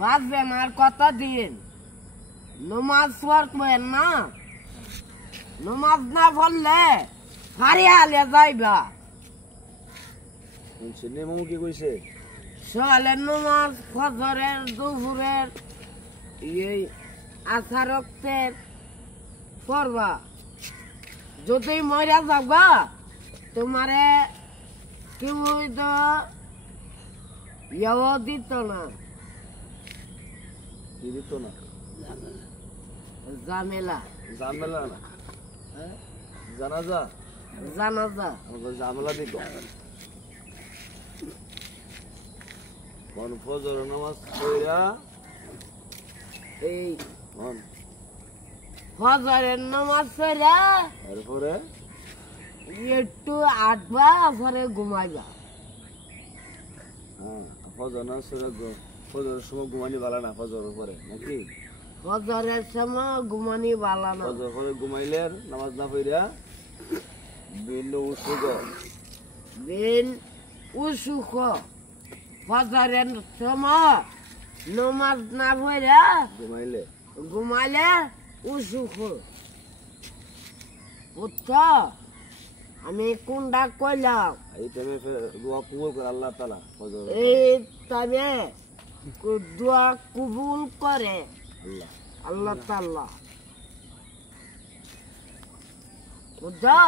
বাঁচবেন আর কতদিন? নমাজ পড়বেন না, নমাজ না পড়লে হারিয়ে যাইবা। কি কইছে? সকালের নমাজ, ফজরের, দুপুরের, এই আশা রক্তের পড়বা। যদি মরিয়া যাবা তোমারে কেউ তো ইয়াও দিত না। কি দিত না? জামেলা। জামেলা না, জানাজা। জানাজা জামেলা দিত। ফজর নামাজ পড়া এই ফজরের নামাজ পড়া এরপরে একটু আটবা, পরে ঘুমাইবা। হ্যাঁ, ফজর নামাজ পড়া ফজরের সময় ঘুমানি ভালো না, ফজরের পরে নাকি? ফজরের সময় ঘুমানি ভালো না। ফজর পরে ঘুমাইলে নামাজ না পড়া বিন উসুখ। ফজরের সময় নামাজ না পড়া ঘুমাইলে উসুখ। বুঝছো? আমি কোনটা কইলাম? এই টাইমে দোয়া কবুল করে আল্লাহ তাআলা। এই টাইমে দোয়া কবুল করে আল্লাহ তাআলা। বুঝছো?